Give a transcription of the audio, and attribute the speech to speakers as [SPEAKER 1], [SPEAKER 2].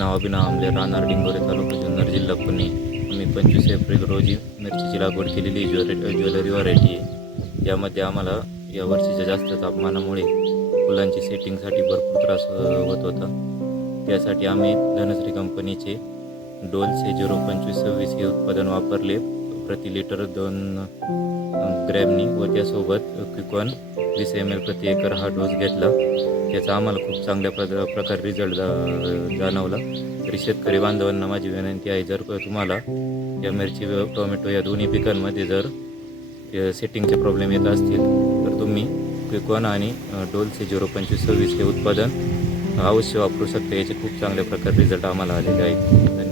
[SPEAKER 1] नाव अभिनव आमले राहणार डिंगोरे तालुका जुन्नर जिल्हा पुणे. आम्ही पंचवीस एप्रिल रोजी मिरचीची लागवड केलेली ज्वेलरी ज्वेलरी व्हरायटी आहे. यामध्ये आम्हाला या वर्षीच्या जास्त तापमानामुळे फुलांची सेटिंगसाठी भरपूर त्रास होत होता. त्यासाठी आम्ही धनश्री कंपनीचे डोलचे झिरो पंचवीस सव्वीस हे उत्पादन वापरले. प्रति लिटर दोन ग्रॅमनी व त्यासोबत क्विकॉन वीस एम एल प्रति एकर हा डोस घेतला. याचा आम्हाला खूप चांगल्या प्र प्रकारे रिझल्ट जा जाणवला. तरी शेतकरी बांधवांना माझी विनंती आहे जर तुम्हाला या मिरची व टोमॅटो या दोन्ही पिकांमध्ये जर सेटिंगचे प्रॉब्लेम येत असतील तर तुम्ही क्विकॉन आणि डोलचे झिरो पंचवीस सव्वीस हे उत्पादन अवश्य वापरू शकता. याचे खूप चांगल्या प्रकारे रिझल्ट आम्हाला आलेले आहेत. धन्यवाद.